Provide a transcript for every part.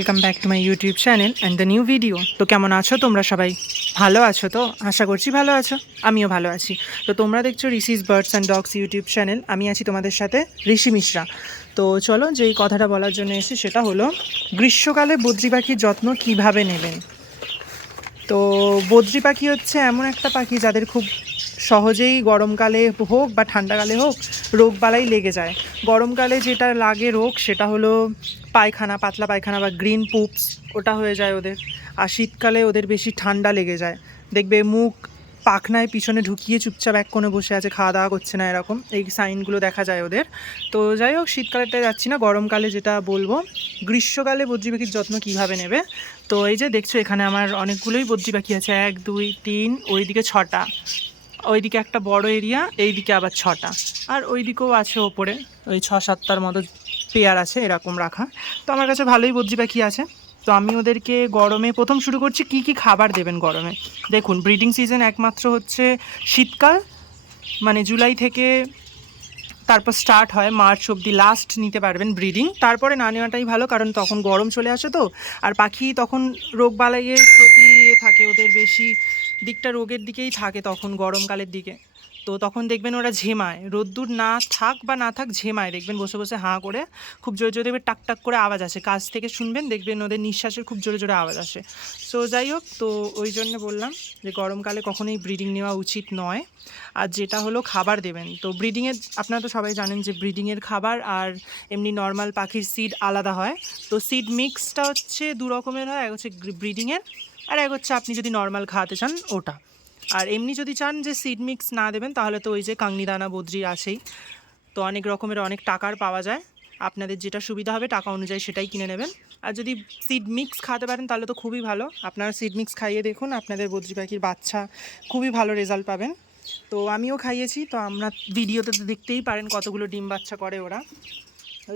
Welcome back to my YouTube channel and the new video. তো কেমন আছো তোমরা সবাই? ভালো আছো তো? আশা করছি ভালো আছো, আমিও ভালো আছি। তো তোমরা দেখছো Rishi's birds and dogs YouTube channel. আমি আছি তোমাদের সাথে ঋষি মিশ্রা। তো চলো, যেই কথাটা বলার জন্য এসে সেটা হলো গ্রীষ্মকালে বদ্রি পাখির যত্ন কীভাবে নেবেন। তো বদ্রি পাখি হচ্ছে এমন একটা পাখি যাদের খুব সহজেই গরমকালে হোক বা ঠান্ডাকালে হোক রোগবালাই লেগে যায়। গরমকালে যেটা লাগে রোগ সেটা হলো পায়খানা, পাতলা পায়খানা বা গ্রিন পুপস, ওটা হয়ে যায় ওদের। আর শীতকালে ওদের বেশি ঠান্ডা লেগে যায়, দেখবে মুখ পাখনায় পিছনে ঢুকিয়ে চুপচাপ এক কোণে বসে আছে, খাওয়া দাওয়া করছে না, এরকম এই সাইনগুলো দেখা যায় ওদের। তো যাই হোক, শীতকালেরটা যাচ্ছি না, গরমকালে যেটা বলবো, গ্রীষ্মকালে বদ্রি পাখির যত্ন কীভাবে নেবে। তো এই যে দেখছো এখানে আমার অনেকগুলোই বদ্রি পাখি আছে, 1 2 3, ওইদিকে 6টা, ওইদিকে একটা বড় এরিয়া, এইদিকে আবার 6টা, আর ওইদিকেও আছে ওপরে ওই 6-7টার মতো পেয়ার আছে এরকম রাখা। তো আমার কাছে ভালোই বদ্রি পাখি আছে। তো আমি ওদেরকে গরমে প্রথম শুরু করছি কি কি খাবার দেবেন গরমে। দেখুন, ব্রিডিং সিজন একমাত্র হচ্ছে শীতকাল, মানে জুলাই থেকে তারপর স্টার্ট হয়, মার্চ অবধি লাস্ট নিতে পারবেন ব্রিডিং। তারপরে না নেওয়াটাই ভালো, কারণ তখন গরম চলে আসে তো, আর পাখি তখন রোগবালাইয়ের প্রতি থাকে, ওদের বেশি দিকটা রোগের দিকেই থাকে তখন গরমকালের দিকে। তো তখন দেখবেন ওরা ঝেমায়, রোদ্দুর না থাক বা না থাক ঝেমায়, দেখবেন বসে বসে হাঁ করে, খুব জোরে জোরে দেখবে টাক টাক করে আওয়াজ আসে, কাছ থেকে শুনবেন দেখবেন ওদের নিঃশ্বাসের খুব জোরে জোরে আওয়াজ আসে। সো যাই হোক, তো ওই জন্য বললাম যে গরমকালে কখনোই ব্রিডিং নেওয়া উচিত নয়। আর যেটা হলো খাবার দেবেন, তো ব্রিডিংয়ের আপনারা তো সবাই জানেন যে ব্রিডিংয়ের খাবার আর এমনি নর্মাল পাখির সিড আলাদা হয়। তো সিড মিক্সটা হচ্ছে 2 রকমের হয়, এক হচ্ছে ব্রিডিংয়ের, আর এক হচ্ছে আপনি যদি নর্মাল খাওয়াতে চান ওটা। আর এমনি যদি চান যে সিড মিক্স না দেবেন, তাহলে তো ওই যে কাংনি দানা বদ্রি আছেই। তো অনেক রকমের অনেক টাকার পাওয়া যায়, আপনাদের যেটা সুবিধা হবে টাকা অনুযায়ী সেটাই কিনে নেবেন। আর যদি সিড মিক্স খাওয়াতে পারেন তাহলে তো খুবই ভালো, আপনারা সিড মিক্স খাইয়ে দেখুন, আপনাদের বদ্রি পাখির বাচ্চা খুবই ভালো রেজাল্ট পাবেন। তো আমিও খাইয়েছি, তো আমরা ভিডিওতে তো দেখতেই পারেন কতগুলো ডিম বাচ্চা করে ওরা।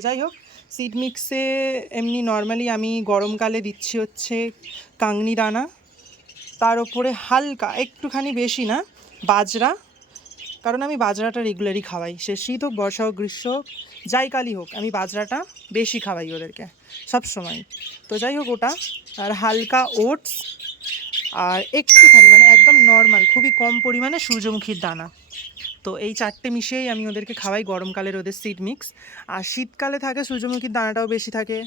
যাই হোক, সিড মিক্সে এমনি নর্মালি আমি গরমকালে দিচ্ছি হচ্ছে কাংনি দানা, তার ওপরে হালকা একটুখানি, বেশি না, বাজরা, কারণ আমি বাজরাটা রেগুলারই খাওয়াই, সে শীত হোক বর্ষা হোক গ্রীষ্ম হোক যাই কালই হোক, আমি বাজরাটা বেশি খাওয়াই ওদেরকে সব সময়। তো যাই হোক ওটা, আর হালকা ওটস, আর একটুখানি মানে একদম নর্মাল খুবই কম পরিমাণে সূর্যমুখীর দানা। তো এই 4টে মিশিয়েই আমি ওদেরকে খাওয়াই গরমকালের ওদের সিড মিক্স। আর শীতকালে থাকে সূর্যমুখীর দানাটাও বেশি থাকে,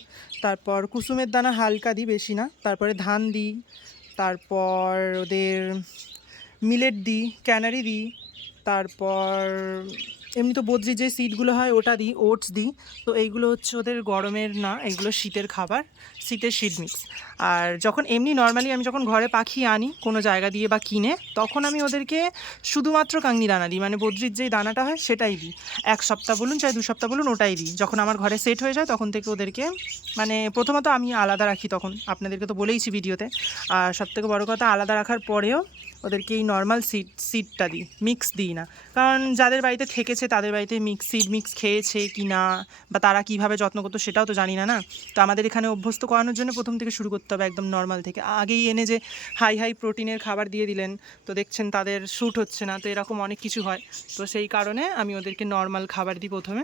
তারপর কুসুমের দানা হালকা দিই, বেশি না, তারপরে ধান দিই, তারপর ওদের মিলেট দিই, ক্যানারি দিই, তারপর এমনি তো বদ্রি যে সিডগুলো হয় ওটা দিই, ওটস দিই। তো এইগুলো হচ্ছে ওদের গরমের না, এইগুলো শীতের খাবার, শীতের সিড মিক্স। আর যখন এমনি নর্মালি আমি যখন ঘরে পাখি আনি কোনো জায়গা দিয়ে বা কিনে, তখন আমি ওদেরকে শুধুমাত্র কাংনি দানা দিই, মানে বদ্রির যেই দানাটা হয় সেটাই দিই। 1 সপ্তাহ বলুন চাই 2 সপ্তাহ বলুন, ওটাই দিই। যখন আমার ঘরে সেট হয়ে যায় তখন থেকে ওদেরকে মানে প্রথমত আমি আলাদা রাখি, তখন আপনাদেরকে তো বলেইছি ভিডিওতে। আর সবথেকে বড় কথা, আলাদা রাখার পরেও ওদেরকে এই নর্মাল সিডটা দিই, মিক্স দিই না। কারণ যাদের বাড়িতে থেকেছে তাদের বাড়িতে সিড মিক্স খেয়েছে কি না, বা তারা কীভাবে যত্ন করতো সেটাও তো জানি না, না। তো আমাদের এখানে অভ্যস্ত করানোর জন্য প্রথম থেকে শুরু করতে হবে, একদম নর্মাল থেকে। আগেই এনে যে হাই হাই প্রোটিনের খাবার দিয়ে দিলেন, তো দেখছেন তাদের শ্যুট হচ্ছে না, তো এরকম অনেক কিছু হয়। তো সেই কারণে আমি ওদেরকে নর্মাল খাবার দিই প্রথমে।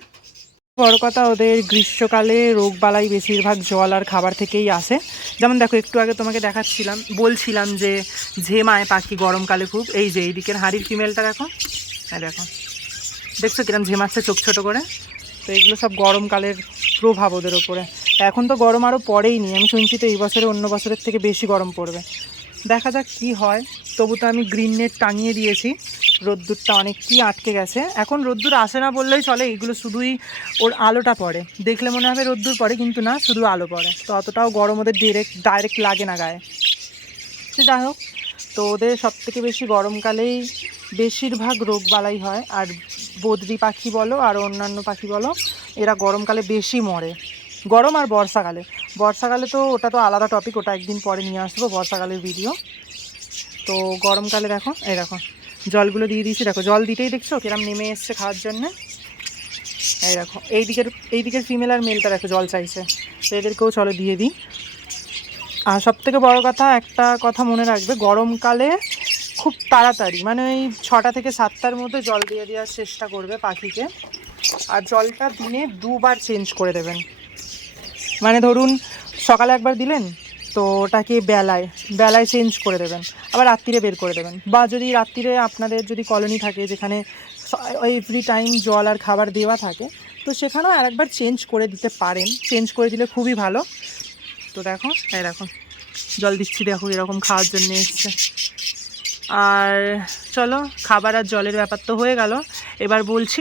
বড় কথা, ওদের গ্রীষ্মকালে রোগবালাই বেশিরভাগ জল আর খাবার থেকেই আসে। যেমন দেখো, একটু আগে তোমাকে দেখাচ্ছিলাম, বলছিলাম যে ঝেমায় পাখি গরমকালে খুব। এই যে এইদিকের হাঁড়ির ফিমেলটা দেখো, হ্যাঁ দেখো, দেখছো কিরম ঝেমাচ্ছে চোখ ছোটো করে। তো এগুলো সব গরমকালের প্রভাব ওদের ওপরে। এখন তো গরম আরও পড়েই নি, আমি শুনছি তো এই বছরে অন্য বছরের থেকে বেশি গরম পড়বে। দেখা যাক কি হয়। তবু তো আমি গ্রিন নেট টাঙিয়ে দিয়েছি, রোদ্দুরটা অনেকই আটকে গেছে। এখন রোদ্দুর আসে না বললেই চলে, এগুলো শুধুই ওর আলোটা পড়ে, দেখলে মনে হবে রোদ্দুর পড়ে, কিন্তু না, শুধু আলো পড়ে। তো অতটাও গরম ওদের ডাইরেক্ট লাগে না গায়ে। সে যাই হোক, তো ওদের সবথেকে বেশি গরমকালেই বেশিরভাগ রোগবালাই হয়। আর বদ্রি পাখি বলো আর অন্যান্য পাখি বলো, এরা গরমকালে বেশি মরে, গরম আর বর্ষাকালে। বর্ষাকালে তো ওটা তো আলাদা টপিক, ওটা একদিন পরে নিয়ে আসবো বর্ষাকালের ভিডিও। তো গরমকালে দেখো, এই দেখো জলগুলো দিয়ে দিয়েছি, দেখো জল দিতেই দেখছো কিরম নেমে এসছে খাওয়ার জন্যে। এই দেখো এইদিকের ফিমেল আর মেলটা দেখো জল চাইছে, তো এদেরকেও চলো দিয়ে দিই। আর সবথেকে বড় কথা, একটা কথা মনে রাখবে, গরমকালে খুব তাড়াতাড়ি মানে ওই 6টা থেকে 7টার মধ্যে জল দিয়ে দেওয়ার চেষ্টা করবে পাখিকে। আর জলটা দিনে 2বার চেঞ্জ করে দেবেন। মানে ধরুন সকালে একবার দিলেন, তো ওটাকে বেলায় বেলায় চেঞ্জ করে দেবেন, আবার রাত্রিরে বের করে দেবেন। বা যদি রাত্রিরে আপনাদের যদি কলোনি থাকে যেখানে এভরি টাইম জল আর খাবার দেওয়া থাকে, তো সেখানেও আরেকবার চেঞ্জ করে দিতে পারেন। চেঞ্জ করে দিলে খুবই ভালো। তো দেখো, এই দেখো জল দিচ্ছি, দেখো এরকম খাওয়ার জন্য এসছে। আর চলো, খাবার আর জলের ব্যাপার তো হয়ে গেল। এবার বলছি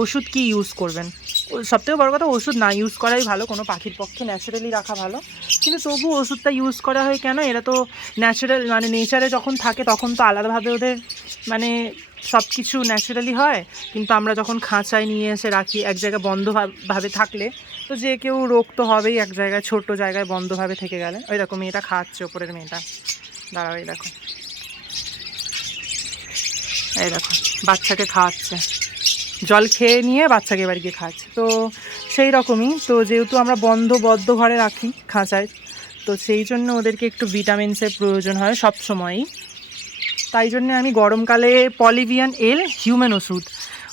ওষুধ কি ইউজ করবেন। সবথেকে বড় কথা, ওষুধ না ইউজ করাই ভালো, কোনো পাখির পক্ষে ন্যাচারালি রাখা ভালো। কিন্তু তবু ওষুধটা ইউজ করা হয় কেন, এরা তো ন্যাচারাল মানে নেচারে যখন থাকে তখন তো আলাদাভাবে ওদের মানে সব কিছু ন্যাচারালি হয়। কিন্তু আমরা যখন খাঁচায় নিয়ে এসে রাখি এক জায়গায় বন্ধভাবে থাকলে, তো যে কেউ রোগ তো হবেই এক জায়গায়, ছোট্ট জায়গায় বন্ধভাবে থেকে গেলে। ওই দেখো মেয়েটা খাওয়াচ্ছে, ওপরের মেয়েটা, দাঁড়াও এই দেখো, এই দেখো বাচ্চাকে খাওয়াচ্ছে, জল খেয়ে নিয়ে বাচ্চাকে এবার গিয়ে খাওয়াচ্ছে। তো সেই রকমই তো, যেহেতু আমরা বদ্ধ ঘরে রাখি খাঁচায়, তো সেই জন্য ওদেরকে একটু ভিটামিনসের প্রয়োজন হয় সব সময়ই। তাই জন্য আমি গরমকালে পলিভিয়ান এল হিউম্যান ওষুধ,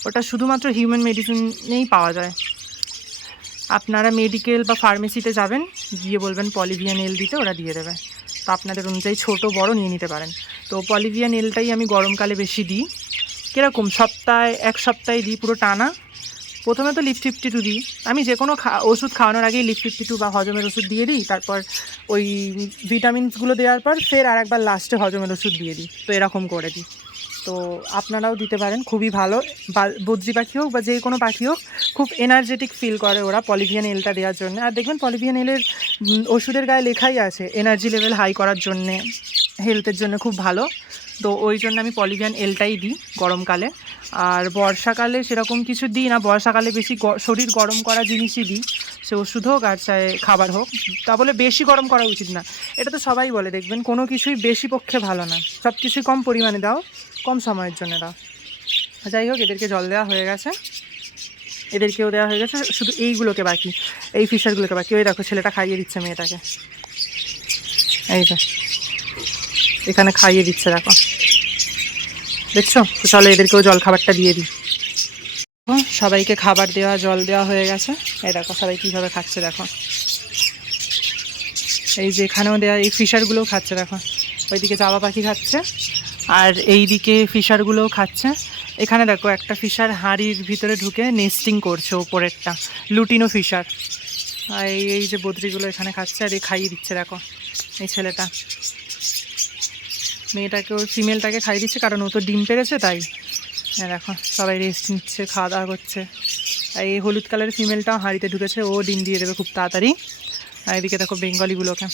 ওটা শুধুমাত্র হিউম্যান মেডিসিনেই পাওয়া যায়। আপনারা মেডিকেল বা ফার্মেসিতে যাবেন, গিয়ে বলবেন পলিভিয়ান এল দিতে, ওরা দিয়ে দেবে। তো আপনাদের অনুযায়ী ছোট বড় নিয়ে নিতে পারেন। তো পলিভিয়ান এলটাই আমি গরমকালে বেশি দিই। কীরকম, এক সপ্তাহে দিই পুরো টানা। প্রথমে তো লিপ 52 দিই, আমি যে কোনো ওষুধ খাওয়ানোর আগেই লিপ 52 বা হজমের ওষুধ দিয়ে দিই। তারপর ওই ভিটামিনসগুলো দেওয়ার পর ফের আর একবার লাস্টে হজমের ওষুধ দিয়ে দিই। তো এরকম করে দিই। তো আপনারাও দিতে পারেন, খুবই ভালো। বদ্রি পাখি হোক বা যে কোনো পাখি হোক, খুব এনার্জেটিক ফিল করে ওরা পলিভিয়ান এলটা দেওয়ার জন্য। আর দেখবেন পলিভিয়ান এলের ওষুধের গায়ে লেখাই আছে এনার্জি লেভেল হাই করার জন্যে, হেলথের জন্য খুব ভালো। তো ওই জন্য আমি পলিভিয়ান এলটাই দিই গরমকালে। আর বর্ষাকালে সেরকম কিছু দিই না, বর্ষাকালে বেশি শরীর গরম করা জিনিসই দিই, সে ওষুধ হোক আর চাই খাবার হোক। তা বলে বেশি গরম করা উচিত না, এটা তো সবাই বলে। দেখবেন কোনো কিছুই বেশি পক্ষে ভালো না, সব কিছুই কম পরিমাণে দাও, কম সময়ের জন্য দাও। যাই হোক, এদেরকে জল দেওয়া হয়ে গেছে, এদেরকেও দেওয়া হয়ে গেছে, শুধু এইগুলোকে বাকি, এই ফিশারগুলোকে বাকি। ওই দেখো ছেলেটা খাইয়ে দিচ্ছে মেয়েটাকে, এই যে এখানে খাইয়ে দিচ্ছে, দেখো দেখছো। তো চলো এদেরকেও জল খাবারটা দিয়ে দিই। সবাইকে খাবার দেওয়া জল দেওয়া হয়ে গেছে। এই দেখো সবাই কীভাবে খাচ্ছে, দেখো এই যে এখানেও দেওয়া, এই ফিশারগুলোও খাচ্ছে, দেখো ওইদিকে জাবা পাখি খাচ্ছে আর এই দিকে ফিশারগুলোও খাচ্ছে। এখানে দেখো একটা ফিশার হাঁড়ির ভিতরে ঢুকে নেস্টিং করছে, ওপরেরটা লুটিনো ফিশার। আর এই যে বদ্রিগুলো এখানে খাচ্ছে, আর এই খাইয়ে দিচ্ছে, দেখো এই ছেলেটা মেয়েটাকে, ওর ফিমেলটাকে খাইয়ে দিচ্ছে, কারণ ও তো ডিম পেড়েছে তাই। হ্যাঁ দেখো সবাই রেস্ট নিচ্ছে, খাওয়া দাওয়া করছে। আর এই হলুদ কালারের ফিমেলটাও হাঁড়িতে ঢুকেছে, ও ডিম দিয়ে দেবে খুব তাড়াতাড়ি। আর এদিকে দেখো বেঙ্গলিগুলোকে,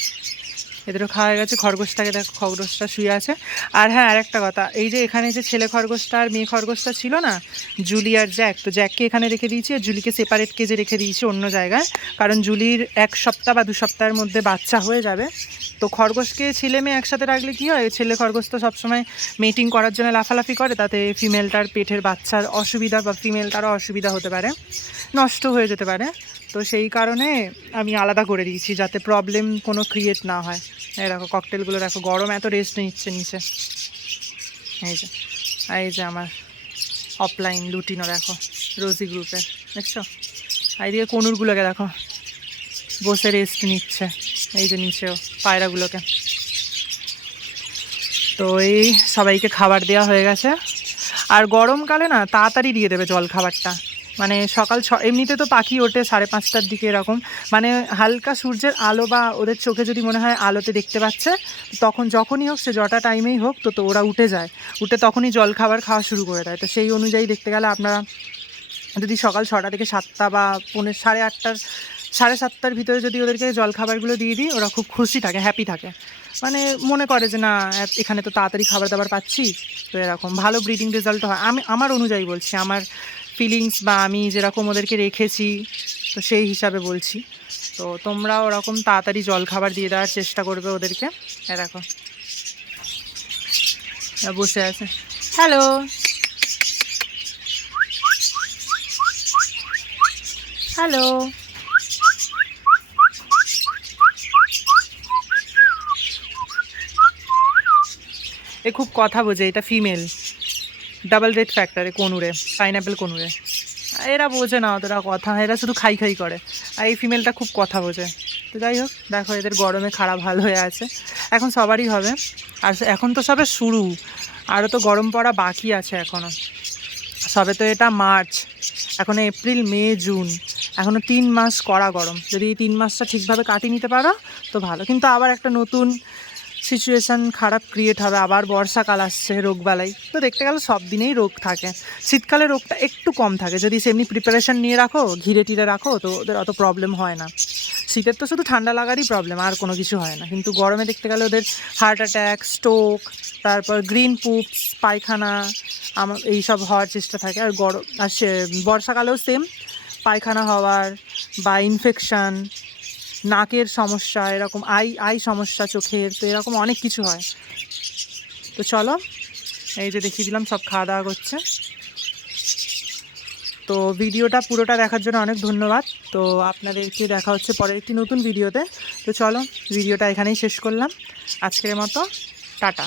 এদেরও খাওয়া হয়ে গেছে। খরগোশটাকে দেখো, খরগোশটা শুয়ে আছে। আর হ্যাঁ, আর একটা কথা, এই যে এখানে যে ছেলে খরগোশটা আর মেয়ে খরগোশটা ছিল না, জুলি আর জ্যাক, তো জ্যাককে এখানে রেখে দিয়েছি আর জুলিকে সেপারেট কেজে রেখে দিয়েছি অন্য জায়গায়। কারণ জুলির 1 সপ্তাহ বা 2 সপ্তাহের মধ্যে বাচ্চা হয়ে যাবে। তো খরগোশকে ছেলে মেয়ে একসাথে রাখলে কী হয়, ছেলে খরগোশ তো সবসময় মেটিং করার জন্য লাফালাফি করে, তাতে ফিমেলটার পেটের বাচ্চার অসুবিধা বা ফিমেলটারও অসুবিধা হতে পারে, নষ্ট হয়ে যেতে পারে। তো সেই কারণে আমি আলাদা করে দিয়েছি, যাতে প্রবলেম কোনো ক্রিয়েট না হয়। এই দেখো ককটেলগুলো দেখো, গরম এত রেস্ট নিচ্ছে নিচে। এই যে আমার অফলাইন লুটিনো দেখো, রোজি গ্রুপের, দেখছো। এইদিকে কনুরগুলোকে দেখো বসে রেস্ট নিচ্ছে, এই যে নিচেও পায়রাগুলোকে। তো এই সবাইকে খাবার দেওয়া হয়ে গেছে। আর গরমকালে না তাড়াতাড়ি দিয়ে দেবে জল খাবারটা, মানে সকাল এমনিতে তো পাখি ওঠে 5:30টার দিকে এরকম, মানে হালকা সূর্যের আলো বা ওদের চোখে যদি মনে হয় আলোতে দেখতে পাচ্ছে, তখন যখনই হোক, সে যটা টাইমেই হোক, তো ওরা উঠে যায়, উঠে তখনই জল খাবার খাওয়া শুরু করে দেয়। তো সেই অনুযায়ী দেখতে গেলে আপনারা যদি সকাল 6টা থেকে 7টা বা 8:30 7:30টার ভিতরে যদি ওদেরকে জল খাবারগুলো দিয়ে দিই, ওরা খুব খুশি থাকে, হ্যাপি থাকে, মানে মনে করে যে না এখানে তো তাড়াতাড়ি খাবার দাবার পাচ্ছি। তো এরকম ভালো ব্রিডিং রেজাল্ট হয়, আমি আমার অনুযায়ী বলছি, আমার ফিলিংস বা আমি যেরকম ওদেরকে রেখেছি, তো সেই হিসাবে বলছি। তো তোমরাও ওরকম তাড়াতাড়ি জল খাবার দিয়ে দেওয়ার চেষ্টা করবে ওদেরকে। দেখো বসে আছে, হ্যালো হ্যালো। এ খুব কথা বোঝে, এটা ফিমেল, ডাবল রেড ফ্যাক্টরে, কনুরে, পাইনঅ্যাপেল কনুরে। এরা বোঝে না অতটা কথা, এরা শুধু খাই খাই করে। আর এই ফিমেলটা খুব কথা বোঝে, তো যাই হোক, দেখো এদের গরমে খারাপ হাল হয়ে আছে। এখন সবারই হবে, আর এখন তো সবে শুরু, আরও তো গরম পড়া বাকি আছে এখনও। সবে তো এটা মার্চ, এখনও এপ্রিল, মে, জুন, এখনও 3 মাস কড়া গরম। যদি এই 3 মাসটা ঠিকভাবে কাটিয়ে নিতে পারো তো ভালো, কিন্তু আবার একটা নতুন সিচুয়েশান খারাপ ক্রিয়েট হবে, আবার বর্ষাকাল আসছে, রোগবালাই তো দেখতে গেলে সব দিনেই রোগ থাকে। শীতকালে রোগটা একটু কম থাকে, যদি সেমনি প্রিপারেশান নিয়ে রাখো, ঘিরে টিরে রাখো, তো ওদের অত প্রবলেম হয় না। শীতের তো শুধু ঠান্ডা লাগারই প্রবলেম, আর কোনো কিছু হয় না। কিন্তু গরমে দেখতে গেলে ওদের হার্ট অ্যাটাক, স্ট্রোক, তারপর গ্রিন পুপস, পায়খানা, এইসব হওয়ার চেষ্টা থাকে। আর আর বর্ষাকালেও সেম, পায়খানা হওয়ার বা ইনফেকশান, নাকের সমস্যা, এরকম আই সমস্যা, চোখের, তো এরকম অনেক কিছু হয়। তো চলো, এই যে দেখিয়ে দিলাম সব খাওয়া দাওয়া করছে। তো ভিডিওটা পুরোটা দেখার জন্য অনেক ধন্যবাদ। তো আপনাদেরকে দেখা হচ্ছে পরের একটি নতুন ভিডিওতে। তো চলো, ভিডিওটা এখানেই শেষ করলাম আজকের মতো। টাটা।